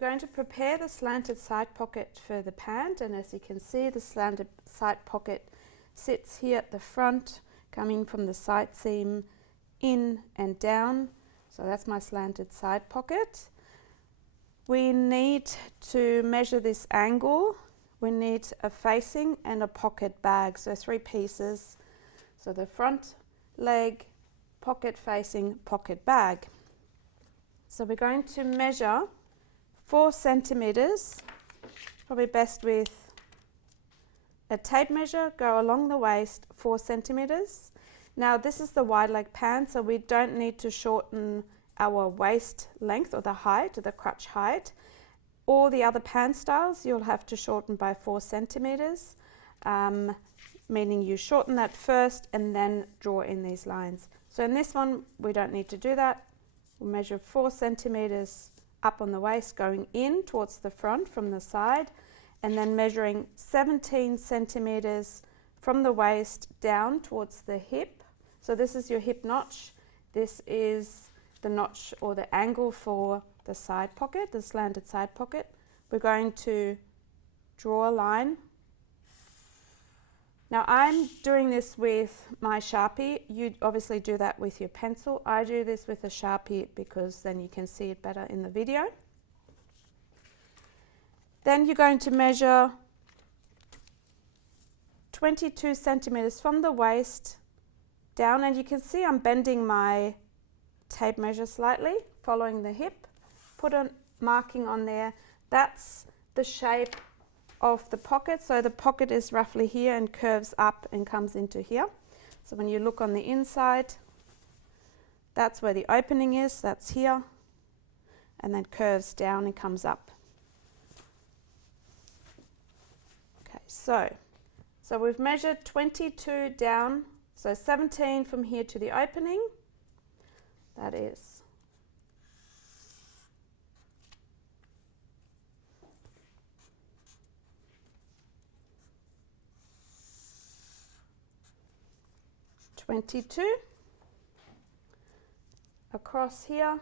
going to prepare the slanted side pocket for the pant, and as you can see, the slanted side pocket sits here at the front, coming from the side seam in and down. So that's my slanted side pocket. We need to measure this angle. We need a facing and a pocket bag, so 3 pieces. So the front leg, pocket facing, pocket bag. So we're going to measure 4 centimeters, probably best with a tape measure, go along the waist 4 centimeters. Now this is the wide leg pant, so we don't need to shorten our waist length or the height, or the crotch height. All the other pant styles you'll have to shorten by 4 centimeters, meaning you shorten that first and then draw in these lines. So in this one we don't need to do that. We'll measure 4 centimeters up on the waist, going in towards the front from the side, and then measuring 17 centimeters from the waist down towards the hip. So this is your hip notch. This is the notch or the angle for the side pocket, the slanted side pocket. We're going to draw a line. Now I'm doing this with my Sharpie. You obviously do that with your pencil. I do this with a Sharpie because then you can see it better in the video. Then you're going to measure 22 centimeters from the waist down, and you can see I'm bending my tape measure slightly, following the hip. Put a marking on there. That's the shape of the pocket. So the pocket is roughly here and curves up and comes into here. So when you look on the inside, that's where the opening is, that's here, and then curves down and comes up. Okay, so we've measured 22 down, so 17 from here to the opening. That is 22 across here,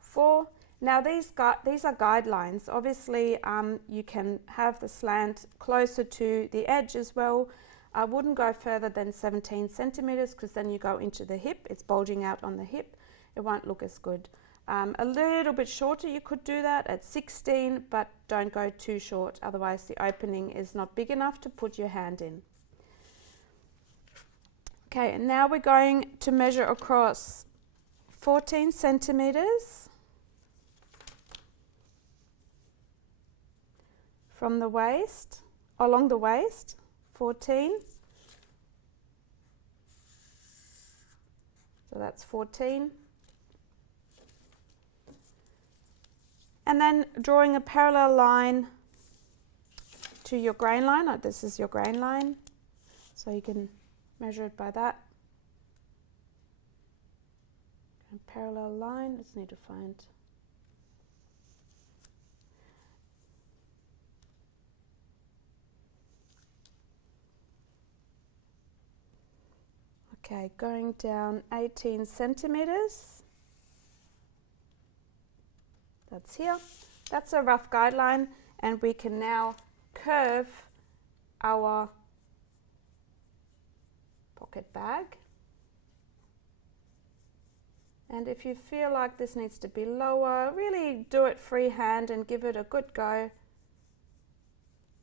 4. Now these are guidelines. Obviously you can have the slant closer to the edge as well. I wouldn't go further than 17 centimeters because then you go into the hip, it's bulging out on the hip, it won't look as good. A little bit shorter you could do that at 16, but don't go too short, otherwise the opening is not big enough to put your hand in. Okay, and now we're going to measure across 14 centimeters from the waist, along the waist, 14. So that's 14. And then drawing a parallel line to your grain line. This is your grain line, so you can measure it by that. A parallel line, just need to find. Okay, going down 18 centimeters. That's here. That's a rough guideline, and we can now curve our pocket bag. And if you feel like this needs to be lower, really do it freehand and give it a good go.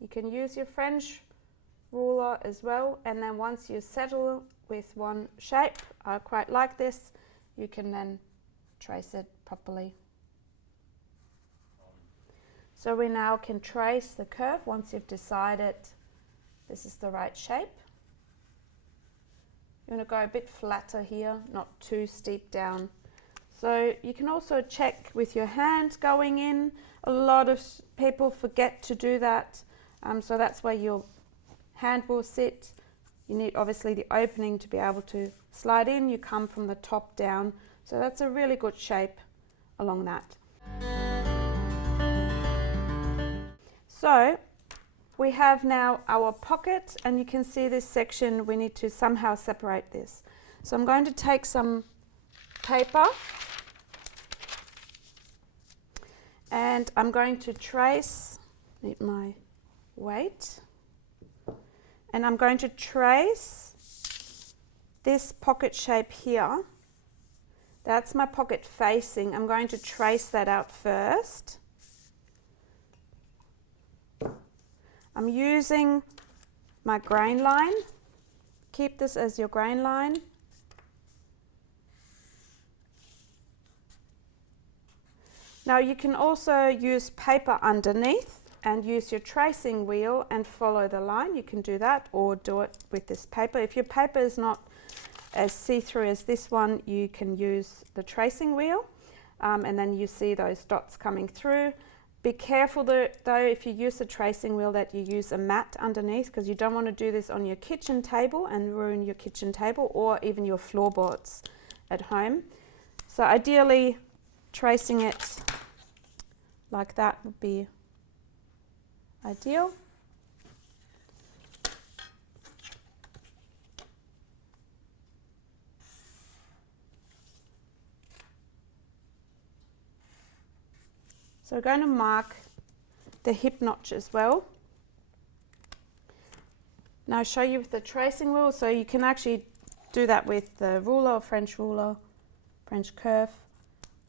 You can use your French ruler as well, and then once you settle with one shape, I quite like this, you can then trace it properly. So we now can trace the curve once you've decided this is the right shape. You want to go a bit flatter here, not too steep down. So you can also check with your hand going in. A lot of people forget to do that, so that's where your hand will sit. You need obviously the opening to be able to slide in. You come from the top down, so that's a really good shape along that. So we have now our pocket, and you can see this section, we need to somehow separate this. So I'm going to take some paper And I'm going to trace, need my weight, and I'm going to trace this pocket shape here. That's my pocket facing. I'm going to trace that out first. I'm using my grain line. Keep this as your grain line. Now you can also use paper underneath and use your tracing wheel and follow the line. You can do that or do it with this paper. If your paper is not as see-through as this one, you can use the tracing wheel and then you see those dots coming through. Be careful though if you use the tracing wheel that you use a mat underneath, because you don't want to do this on your kitchen table and ruin your kitchen table or even your floorboards at home. So ideally tracing it like that would be ideal. So we're going to mark the hip notch as well. Now I'll show you with the tracing wheel, so you can actually do that with the ruler, French curve,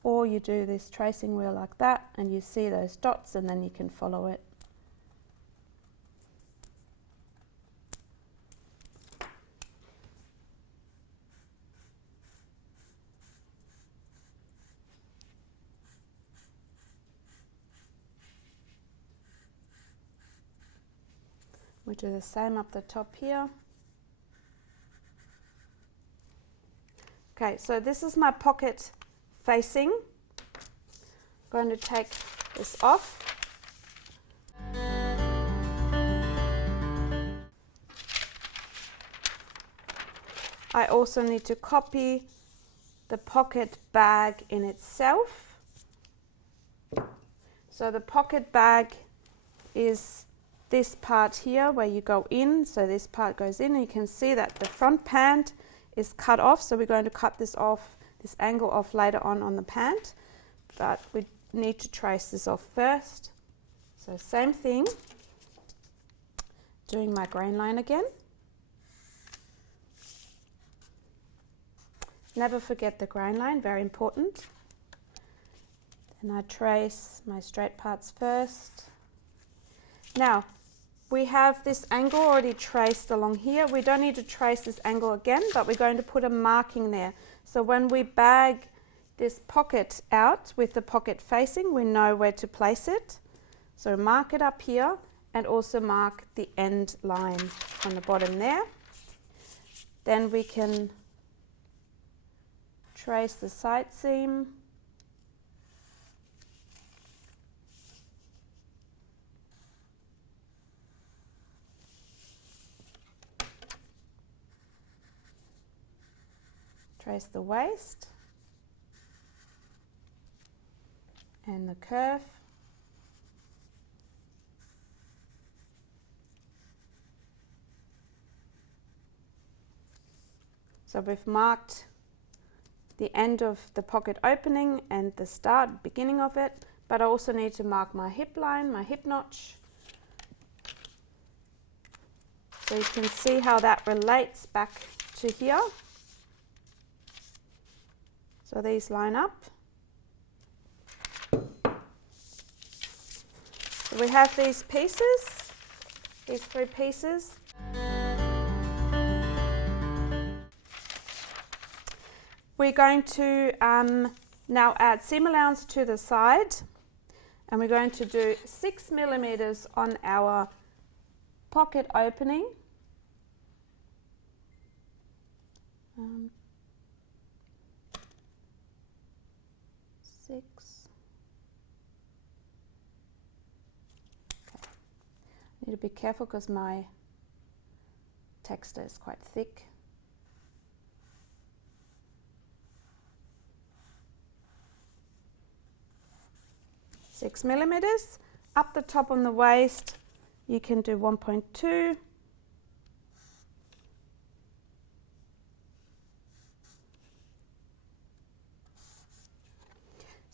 or you do this tracing wheel like that and you see those dots and then you can follow it. We do the same up the top here. Okay, so this is my pocket facing. I'm going to take this off. I also need to copy the pocket bag in itself. So the pocket bag is this part here where you go in, so this part goes in and you can see that the front pant is cut off, so we're going to cut this off, this angle off later on the pant, but we need to trace this off first. So same thing, doing my grain line again. Never forget the grain line, very important. And I trace my straight parts first. Now, we have this angle already traced along here. We don't need to trace this angle again, but we're going to put a marking there. So when we bag this pocket out with the pocket facing, we know where to place it. So mark it up here and also mark the end line on the bottom there. Then we can trace the side seam. Trace the waist and the curve. So we've marked the end of the pocket opening and the beginning of it, but I also need to mark my hip line, my hip notch. So you can see how that relates back to here. So these line up. So we have these pieces, these 3 pieces. We're going to now add seam allowance to the side, and we're going to do 6 millimeters on our pocket opening. 6. Okay. I need to be careful because my texture is quite thick. Six millimeters. Up the top on the waist, you can do 1.2.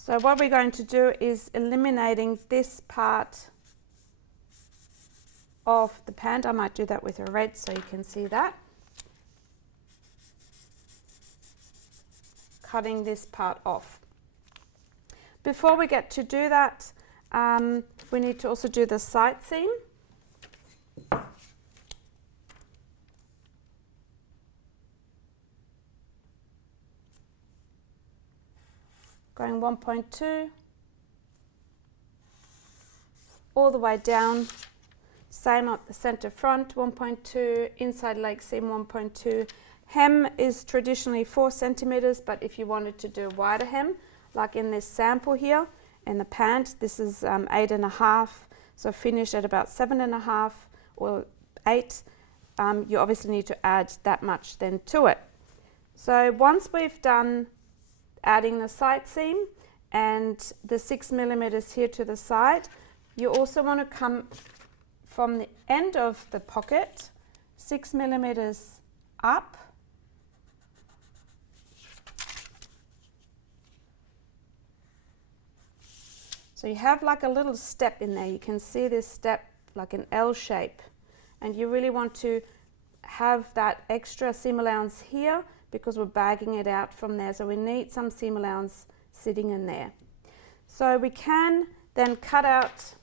So what we're going to do is eliminating this part of the pant. I might do that with a red so you can see that. Cutting this part off. Before we get to do that, we need to also do the side seam. Going 1.2 all the way down, same up the center front, 1.2, inside leg seam 1.2. Hem is traditionally 4 centimeters, but if you wanted to do a wider hem, like in this sample here, in the pant, this is 8.5, so finish at about 7.5 or 8. You obviously need to add that much then to it. So once we've done adding the side seam and the 6 millimeters here to the side, you also want to come from the end of the pocket 6 millimeters up, so you have like a little step in there. You can see this step like an L shape, and you really want to have that extra seam allowance here because we're bagging it out from there, so we need some seam allowance sitting in there. So we can then cut out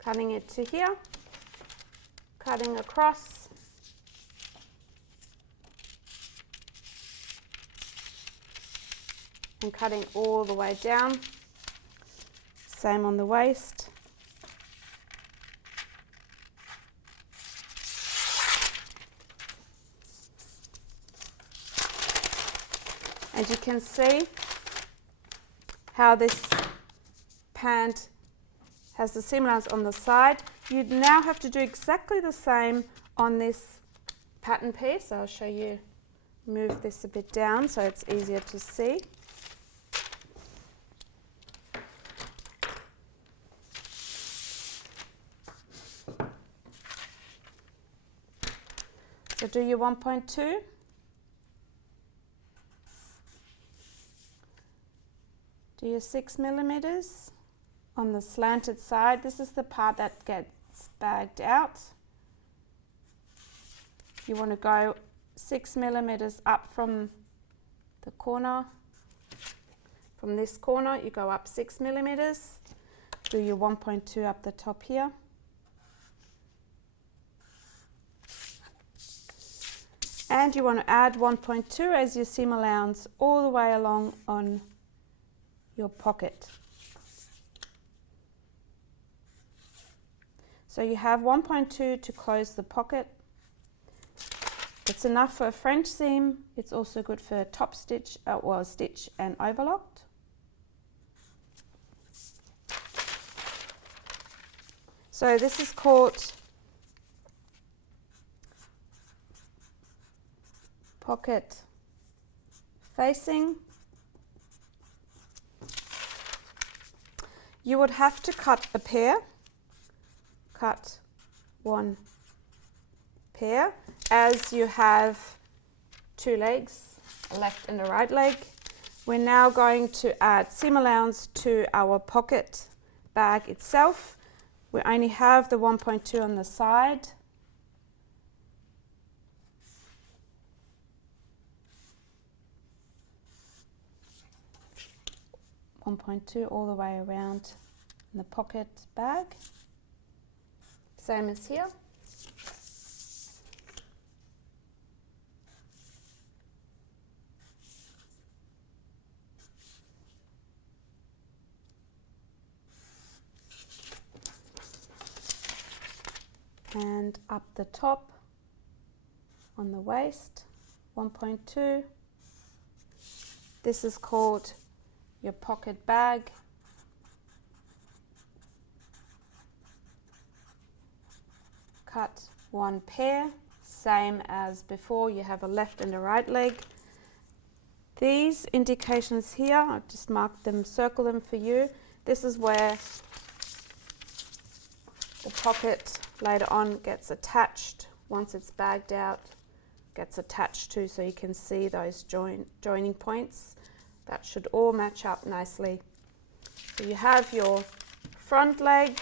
cutting it to here, cutting across, and cutting all the way down. Same on the waist. And you can see how this pant has the seam allowance on the side. You now have to do exactly the same on this pattern piece. I'll show you, move this a bit down so it's easier to see. So do your 1.2, do your 6 millimeters on the slanted side. This is the part that gets bagged out. You want to go 6 millimeters up from the corner. From this corner, you go up 6 millimeters. Do your 1.2 up the top here. And you want to add 1.2 as your seam allowance all the way along on your pocket. So you have 1.2 to close the pocket. It's enough for a French seam. It's also good for a top stitch, stitch and overlocked. So this is called pocket facing. You would have to cut a pair. Cut one pair as you have 2 legs, a left and a right leg. We're now going to add seam allowance to our pocket bag itself. We only have the 1.2 on the side. .2 all the way around in the pocket bag. Same as here. And up the top on the waist, 1.2. This is called your pocket bag. Cut one pair, same as before. You have a left and a right leg. These indications here, I've just marked them, circle them for you. This is where the pocket later on gets attached. Once it's bagged out, gets attached to, so you can see those joining points. That should all match up nicely. So you have your front leg,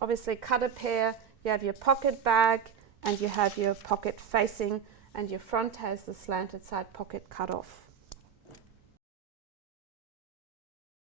obviously cut a pair, you have your pocket bag, and you have your pocket facing, and your front has the slanted side pocket cut off.